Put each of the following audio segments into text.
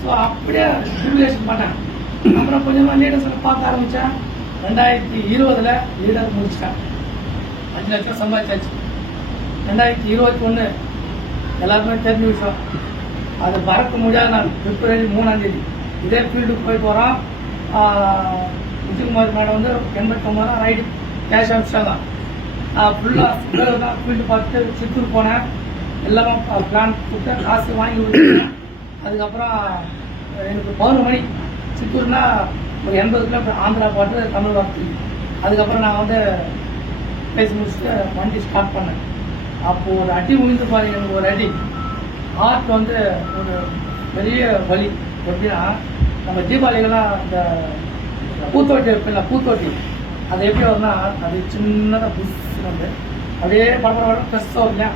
So அப்படியே tribulation பண்ணேன். அப்புறம் கொஞ்சமாக லீடர்ஸில் பார்க்க ஆரம்பித்தேன். 2020 லீடர் முடிச்சிட்டேன். 5 லட்சம் சம்பாதிச்சாச்சு. 2021 எல்லாருக்குமே தெரிஞ்ச விஷயம். அது மறக்க முடியாத நாள். பிப்ரவரி 3ஆம் தேதி இதே ஃபீல்டுக்கு போயிட்டு வரோம். விஜயகுமார் மேடம் வந்து 89 ரைடு கேஷ் அனுப்பிச்சிட்டாங்க. ஃபுல்லாக தான் ஃபீல்டு பார்த்துட்டு சித்தூர் போனேன். எல்லாமே பிளான் கொடுத்தேன், காசு வாங்கி விட்டுட்டேன். அதுக்கப்புறம் எனக்கு 11 மணி சித்தூர்னா ஒரு 80 கிலோமீட்டர் ஆந்திரா பார்த்து தமிழ் வார்த்தை. அதுக்கப்புறம் நான் வந்து பேசி முடிச்சுட்டு வண்டி ஸ்டார்ட் பண்ணேன். அப்போது ஒரு அடி விழுந்து பாருங்க, எனக்கு ஒரு அடி ஹார்ட் வந்து ஒரு பெரிய வலி. எப்படின்னா நம்ம தீபாவளிகள்லாம் இந்த பூத்தொட்டி வைப்பில்ல, பூத்தொட்டி அது எப்படி வரும்னா அது சின்னதாக புஷ் வந்து அப்படியே படப்பட ப்ரெஸ்ஸாக வரும் இல்லையா,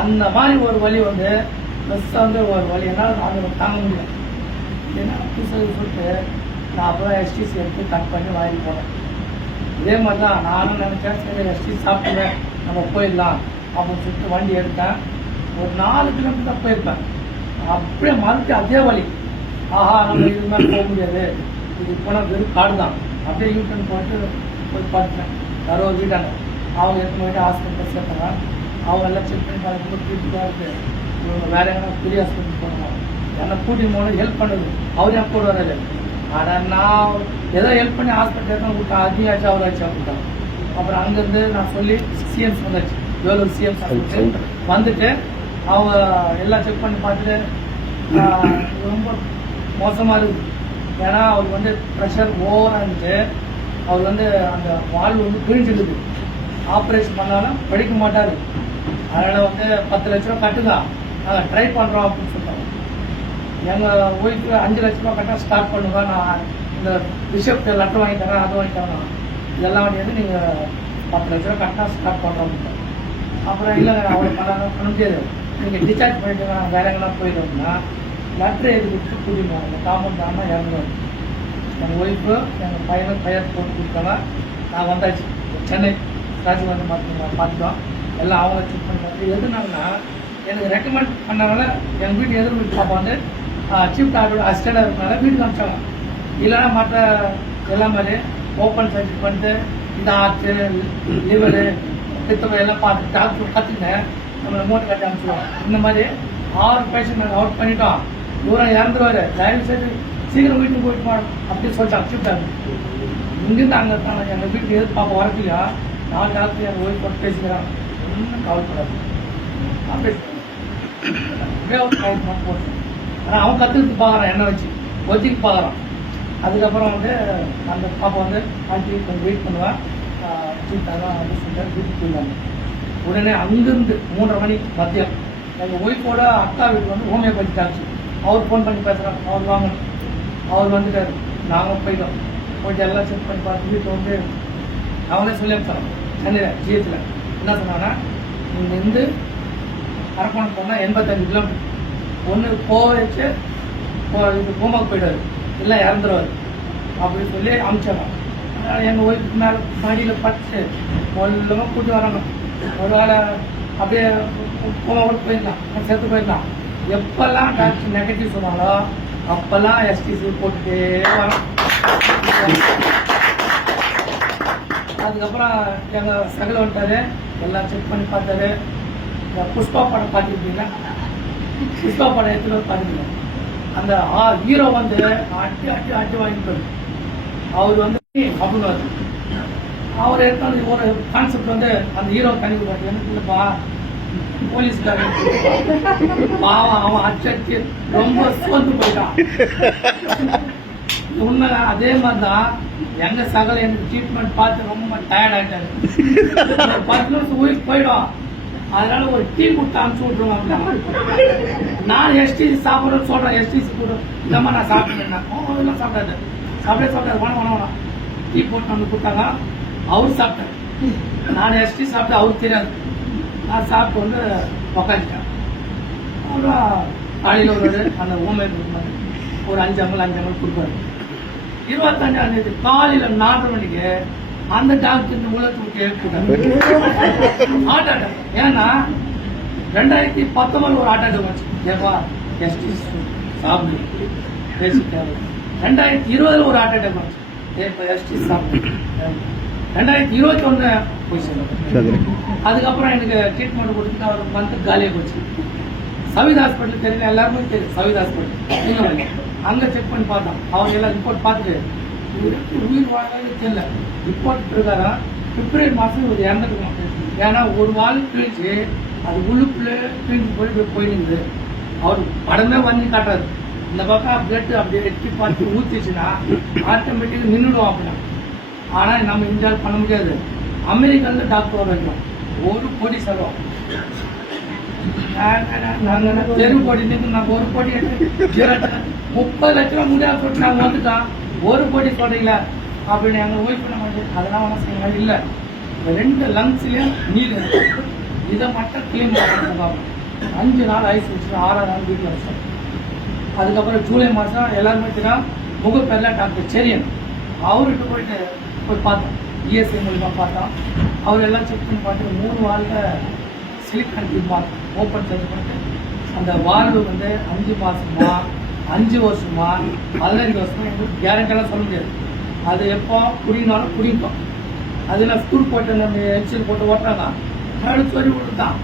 அந்த மாதிரி ஒரு வலி வந்து ப்ரெஸ்ஸாக வந்து ஒரு வலி என்னால் அது தாங்க முடியல. ஏன்னா புதுசு சொல்லிட்டு நான் அப்போ எஸ்டிசி எடுத்து கட் பண்ணி வாங்கி போனேன். இதே மாதிரி தான் நானும் நினச்சேன், சரி எஸ்டிசி சாப்பிடுவேன் நம்ம போயிடலாம் அப்படின்னு சொல்லிட்டு வண்டி எடுத்தேன். ஒரு 4 கிலோமீட்டர் தான் போயிருப்பேன். அப்படியே மறுபடியும் அதே வலி. ஆஹா, நம்ம இது மாதிரி போக முடியாது, இது போனால் வெறும் காடு தான். அப்படியே யூட்டன் போட்டு போய் பார்த்துட்டேன். யாரோ வீட்டாங்க, அவங்க எடுத்து போயிட்டு ஹாஸ்பிட்டலில் சேர்த்தாங்க. அவங்க எல்லாம் செக் பண்ணி பார்க்கும்போது ட்ரீட்மெண்ட்டாக இருக்குது, இவங்க வேறு எங்கன்னா பெரிய ஹாஸ்பிட்டல் போகணும். என்ன கூட்டின்னு போகணும், ஹெல்ப் பண்ணுது. அவர் என் கூட வராது. ஆனால் நான் ஏதோ ஹெல்ப் பண்ணி ஹாஸ்பிட்டல் எடுத்து விட்டேன். அதிகாச்சு அவராச்சு அப்படின்ட்டாங்க. அப்புறம் அங்கேருந்து நான் சொல்லி சிஎம்ஸ் வந்தாச்சு, வேலூர் சிஎம்ஸ் வந்துட்டு அவங்க எல்லாம் செக் பண்ணி பார்த்துட்டு ரொம்ப மோசமாக இருக்குது. ஏன்னா அவருக்கு வந்து ப்ரெஷர் ஓவராக இருந்துச்சு. அவர் வந்து அந்த வால்வு வந்து பிரிஞ்சுடுது. ஆப்ரேஷன் பண்ணாலும் படிக்க மாட்டார். அதனால் வந்து 10 லட்ச ரூபா கட்டுதா, நாங்கள் ட்ரை பண்ணுறோம் அப்படின்னு சொல்லிட்டாங்க. எங்கள் ஒய்ஃபு 5 லட்ச ரூபா கட்ட ஸ்டார்ட் பண்ணுவேன், நான் இந்த ரிஷப்ட் லெட்டர் வாங்கி தரேன், அது வாங்கி தரேன், இதெல்லாம் வந்து நீங்கள் 10 லட்ச ரூபா கட்டினா ஸ்டார்ட் பண்ணுறோம் அப்படின்ட்டு. அப்புறம் இல்லைங்க அவளுக்கு பண்ண முடியாது, நீங்கள் டிஸ்சார்ஜ் பண்ணிட்டு நான் வேற எங்கன்னா போயிடுவோம்னா லெட்டர் எழுதி கொடுத்து கூட்டிட்டு வாங்க, காம்பவுண்ட் தானே இறங்குவாங்க. எங்கள் ஒய்ஃபு எங்கள் பையனும் பையன் போட்டு கொடுத்தாங்க. நான் வந்தாச்சு சென்னை ராஜீவ்காந்தி பார்த்துட்டோம். எல்லாம் அவங்க செக் பண்ணிட்டாங்க. எதுனாங்கன்னா எனக்கு ரெக்கமெண்ட் பண்ணனால எங்கள் வீட்டு எதிர் வீட்டு பாப்பா வந்து சீஃப் டாக்டரோட அசிஸ்டண்டாக இருக்கனால வீட்டுக்கு அனுப்பிச்சாங்க. இல்லைன்னா மற்ற எல்லா மாதிரி ஓப்பன் சர்ஜரி பண்ணிட்டு இந்த ஹார்ட்டு லிவரு பித்தப்பை எல்லாம் பார்த்து டாக்டர் கற்றுக்கிட்டேன், நம்மளை மூட்டை கட்டி அனுப்பிச்சிடுவாங்க. இந்த மாதிரி 6 பேஷண்ட் நாங்கள் அவுட் பண்ணிட்டோம். தூரம் இறந்துருவாரு, தயவு செய்து சீக்கிரம் வீட்டுக்கு போயிட்டு போகணும் அப்படின்னு சொல்லிட்டாங்க சீஃப் டாக்டர். இங்கேருந்து அங்கே இருக்காங்க. எங்கள் வீட்டுக்கு எதிர்த்து பாப்பா வரப்பில்லையா, 4 டாக்டர் எங்கள் ஒய்ஃப் போட்டு பேசிக்கிறாங்க. ஒன்றும் கவலைப்படாது, நான் பேசுகிறேன் போட்டு. ஆனால் அவன் கற்றுக்கிட்டு பார்க்குறான், என்ன வச்சு ஒத்திக்கு பார்க்குறான். அதுக்கப்புறம் வந்து அந்த பாப்பா வந்து ஆண்டி கொஞ்சம் வெயிட் பண்ணுவேன் சீட்டாதான் அப்படின்னு சொல்லிட்டு வீட்டுக்கு போயிடுவாங்க. உடனே அங்கிருந்து 3:30 மணி மதியம் எங்கள் ஒய்ஃபோட அக்கா வீட்டுக்கு வந்து ஹோமியோபதி டாக்டர் அவர் ஃபோன் பண்ணி பேசுகிறாங்க. அவர் வாங்கணும், அவர் வந்துட்டார். நாங்கள் போயிட்டோம். போயிட்டு எல்லாம் செக் பண்ணி பார்த்து வீட்டில் வந்து அவனே சொல்லி அனுப்பிச்சாங்க. சென்னையில் ஜிஹெச்சில் என்ன சொன்னாங்கன்னா, இங்கேருந்து அரக்கோணம் போனால் 85 கிலோமீட்டர். ஒன்று போக வச்சு இது கோமாக்கு போயிடுவார், இல்லை இறந்துருவார் அப்படின்னு சொல்லி அனுப்பிச்சாங்க. அதனால் எங்கள் ஒய்ஃபுக்கு மேலே மடியில் பட்டு மொல்லமாக கூட்டி வராங்க. ஒரு வேளை அப்படியே கோமாவோடு போயிடலாம், செத்து போயிடலாம். எப்பெல்லாம் டாக்டர் நெகட்டிவ் சொன்னாலோ அப்போல்லாம் எஸ்டிசி போட்டுட்டே வரோம். அதுக்கப்புறம் எங்கள் சகல வந்துட்டாரு, எல்லாம் செக் பண்ணி பார்த்தாரு. இந்த புஷ்பா படம் பார்த்துருக்கீங்களா, புஷ்பா படம் எடுத்துகிட்டு வந்து பார்த்துருக்கீங்க. அந்த ஹீரோ வந்து அட்டி அட்டி அட்டி வாங்கிட்டு அவர் வந்து அப்படின்னு வருது. அவர் எடுத்து ஒரு கான்செப்ட் வந்து அந்த ஹீரோ தனி போட்டு எனக்கு இல்லைப்பா போலீஸ்காரன் பாவம் அவன் அச்சடிச்சு ரொம்ப சோர்ந்து போயிட்டான். உண்மை அதே மாதிரி தான் எங்க சகல எனக்கு ட்ரீட்மெண்ட் பார்த்து ரொம்ப டயர்ட் ஆகிட்டாரு. 10 நிமிஷம் உயிர் போயிடும், அதனால ஒரு டீ கொடுத்து அனுப்பிச்சு விட்ருவாங்க. நான் எஸ்டிசி சாப்பிட்றேன்னு சொல்றேன், எஸ்டிசி கூட இல்லம்மா நான் சாப்பிட்டேன், இதெல்லாம் சாப்பிடாது சாப்பிடாது வேணாம் டீ போட்டு வந்து கொடுத்தாங்க. அவர் சாப்பிட்டேன், நான் எஸ்டி சாப்பிட்டு அவருக்கு தெரியாது. நான் சாப்பிட்டு வந்து உக்காந்துட்டேன். அப்புறம் காலையில் ஒரு அந்த ஹோம்மேட் ஒரு 5 அங்கல் கொடுப்பாரு. 25ஆம் தேதி காலையில் 4:30 மணிக்கு அந்த டாக்டர் உலகத்துக்கு ஏற்பட்டாங்க ஹார்ட் அட்டாக். ஏன்னா 2019 ஒரு ஹார்ட் அட்டாக் வச்சு ஏப்பா எஸ்டி சாப்பிட்டு பேசிட்டாரு. 2020 ஒரு ஹார்ட் அட்டாக் வந்துச்சு. இப்போ எஸ்டி சாப்பிட்டு 2021 போய் சேர்ந்தேன். அதுக்கப்புறம் எனக்கு ட்ரீட்மெண்ட் கொடுத்துட்டு அவர் மந்த்து காலியாக போச்சு. சவிதா ஹாஸ்பிட்டல் தெரியல, எல்லாருமே தெரியும் சவிதா ஹாஸ்பிட்டல். அங்கே செக் பண்ணி பார்த்தோம். அவங்க எல்லாம் ரிப்போர்ட் பார்த்துட்டு உயிர் வாழவே தெரியல. ரிப்போர்ட் பிரகாரம் பிப்ரவரி மாதம் ஒரு இறந்துட்டுருக்கோம். ஏன்னா ஒரு வால் கிழிச்சு அது உள்ளுக்குள்ளே கிழிஞ்சு போயிருந்து அவர் படமே வந்து காட்டுறாரு. இந்த பக்கம் பிளட் அப்படியே எட்டி பார்த்து ஊற்றிச்சுன்னா ஆட்டோமேட்டிக்காக நின்றுடுவோம் அப்படின்னா. ஆனால் நம்ம இந்தியாவில் பண்ண முடியாது. அமெரிக்காவில் டாக்டர் வர வைக்கிறோம். 1 கோடி செலவும். நாங்கள் தெரு கோடி நாங்கள் 1 கோடி 30 லட்ச ரூபா முடியாது சொல்லிட்டு நாங்கள் வந்துட்டோம். 1 கோடி சொல்றீங்களா அப்படின்னு எங்கள் ஒய்ஃப் பண்ண மாட்டேன். அதெல்லாம் ஒன்றும் செய்ய மாதிரி இல்லை. 2 லங்ஸ்லேயும் நீர் இதை மட்டும் கிளீன் பண்ணுறாங்க. 5 நாள் ஐஸ் வச்சு 6ஆவது நாள் வீட்டில் வச்சோம். அதுக்கப்புறம் ஜூலை மாதம் எல்லாருமே தெரியும் முகப்பேரில் டாக்டர் செரியன் அவர்கிட்ட போய் பார்த்தோம். இஎஸ்ஐ மூலிமா பார்த்தோம். அவர் எல்லாம் செக் பண்ணி பார்த்து 3 வால்வில் சிலிக்கான் டியூப் ஓப்பன் செக் பண்ணிட்டு அந்த வால்வு வந்து 5 மாதமா 5 வருஷமா 15 வருஷமா எங்களுக்கு கேரண்டெல்லாம் சொல்ல முடியாது. அது எப்போ குடினாலும் குடிப்போம். அதில் ஸ்கூல் போட்டு நம்ம எக்ஸல் போட்டு ஓட்டுறாங்க. அடுத்து வரி கொடுத்தான்.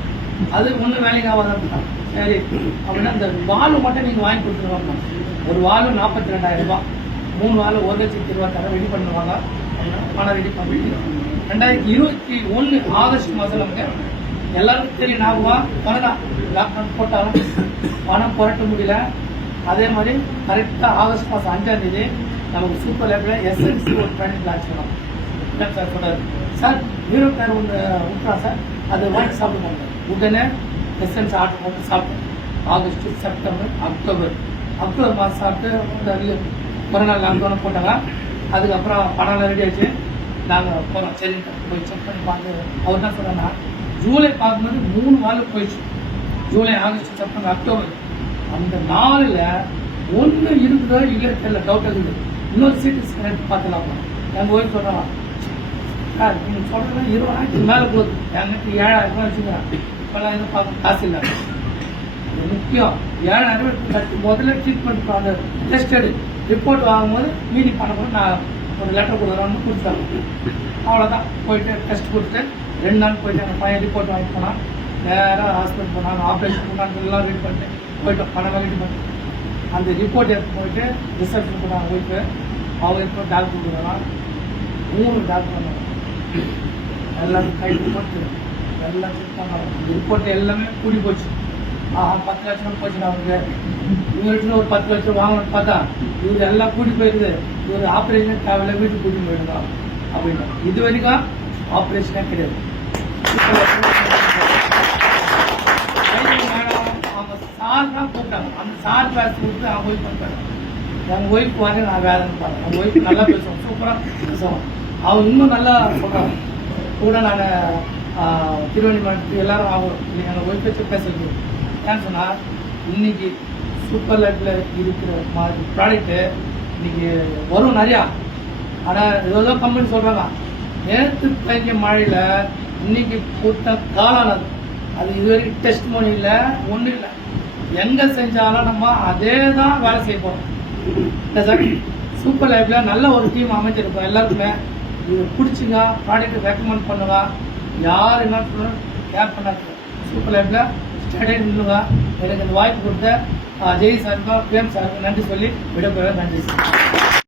அது ஒன்றும் வேலைக்கு ஆகாதான். சரி அப்படின்னா அந்த வால்வு மட்டும் நீங்கள் வாங்கி கொடுத்துருவாங்க. ஒரு வால்வு 42,000 ரூபாய். 3 வால்வு 1,20,000 ரெடி பண்ணுவாங்க. பணம் ரெடி பண்ணி 2021 ஆகஸ்ட் மாதம் நமக்கு எல்லாருக்கும் தெரியும். ஞாபகம் கொரோனா லாக்டவுன் போட்டாலும் பணம் புரட்ட முடியல. அதே மாதிரி கரெக்டாக ஆகஸ்ட் மாதம் 5ஆம் தேதி நமக்கு சூப்பர் லேபில் எஸ்என்சி ஒரு ட்ரைனிங் லான்ச் பண்ணோம். சார் சொன்னார், சார் ஹீரோ பேர் ஒன்று விட்டுறா சார், அது வாங்கி சாப்பிடுவாங்க. உடனே எஸ்என்சி ஆர்டர் போட்டு சாப்பிட்டோம். ஆகஸ்ட், செப்டம்பர், அக்டோபர் மாதம் சாப்பிட்டு கொரோனா லாக்டவுன் போட்டாங்க. அதுக்கப்புறம் பணம்லாம் ரெடி ஆச்சு. நாங்கள் போகிறோம். சரி போய் செக் பண்ணி பார்த்து அவர் என்ன சொன்னா, ஜூலை பார்க்கும்போது 3 வாரம் போயிடுச்சு. ஜூலை, ஆகஸ்ட், செப்டம்பர், அக்டோபர் அந்த 4ல் ஒன்று இருக்குதோ இல்லை தெரியல, டவுட் இருக்குது. இன்னொரு சிடி ஸ்கேன் பார்த்துலாம். எங்கள் ஒய்ஃப் சொல்கிறாங்க, சார் நீங்கள் சொல்கிறது 20,000 மேலே போகுது. எங்களுக்கு 7,000 ரூபாய் வச்சுக்கிறேன். இப்போல்லாம் எதுவும் பார்க்க காசு இல்லை. முக்கியம் 7,000 ரூபாய் கட்டி முதல்ல ட்ரீட்மெண்ட் அந்த டெஸ்டடு ரிப்போர்ட் வாங்கும்போது மீதி பண்ணக்கூட நான் ஒரு லெட்டர் கொடுக்குறோன்னு கொடுத்தாங்க. அவ்வளோதான். போயிட்டு டெஸ்ட் கொடுத்துட்டு 2 நாள் போயிட்டு எங்கள் பையன் ரிப்போர்ட் வாங்கிட்டு போனால் நேராக ஹாஸ்பிட்டல் போனாங்க. ஆப்ரேஷன் பண்ணாங்க. எல்லாம் ரெடி பண்ணிட்டு போயிட்டோம். பணம் ரெடி பண்ணிட்டு அந்த ரிப்போர்ட் எடுத்து போயிட்டு ரிசல்ட் போனாங்க. போயிட்டு அவங்க இப்போ டாக்டர் கொடுக்குறாங்க. 3 டாக்டர் வந்தாங்க. எல்லாரும் கை ரிப்போர்ட் எல்லாம் செக் பண்ணாங்க. ரிப்போர்ட் எல்லாமே கூடி போச்சு. 10 லட்சம் போச்சு. அவருக்கு இவர்கிட்ட ஒரு 10 லட்சம் வாங்கணும்னு பார்த்தா இவர் எல்லாம் கூட்டி போயிருது. இவர் ஆப்ரேஷன் தேவையில்ல, வீட்டுக்கு கூட்டி போயிடுங்க அப்படின்னு. இது வரைக்கும் ஆப்ரேஷனே கிடையாது. அவங்க சார் தான் கூப்பிட்டாங்க. அந்த சார் பேச கொடுத்து அவங்க ஒய்ஃப் பண்ணுறாங்க. எங்கள் ஒய்ஃப் வந்து நான் வேலைன்னு பார்த்தேன். அவங்க ஒய்ஃப் நல்லா பேசுவோம், சூப்பராக பேசுவோம். அவங்க இன்னும் நல்லா சொல்கிறாங்க. கூட நான் திருவண்ணாமலை எல்லாரும் ஆகும். எங்கள் ஒய்ஃப் வச்சு பேசுறது ஏன்னு சொன்னால், இன்னைக்கு சூப்பர் லைஃப்பில் இருக்கிற மாதிரி ப்ராடக்ட்டு இன்னைக்கு வரும் நிறையா. ஆனால் ஏதோ கம்பெனி சொல்கிறாங்க, நேற்று பெய்ஞ்ச மழையில் இன்னைக்கு போட்ட காலானது. அது இதுவரைக்கும் டெஸ்ட் மணி இல்லை, ஒன்றும் இல்லை. எங்கே செஞ்சாலும் நம்ம அதே தான் வேலை செய்ய போகிறோம். இல்லை சார், சூப்பர் லைஃப்பில் நல்ல ஒரு டீம் அமைச்சிருக்கோம். எல்லாருக்குமே இது பிடிச்சிங்க, ப்ராடக்ட் ரெக்கமெண்ட் பண்ணுங்க. யார் என்ன சொல்லணும் கேர் பண்ணாது. சூப்பர் லைஃப்பில் ஸ்டேடியம் நில்லுங்க. எனக்கு இந்த வாய்ப்பு கொடுத்த ஜெய் சாருக்கும் பிஎம் சாருக்கும் நன்றி சொல்லி விடப்போவேன். நன்றி சார்.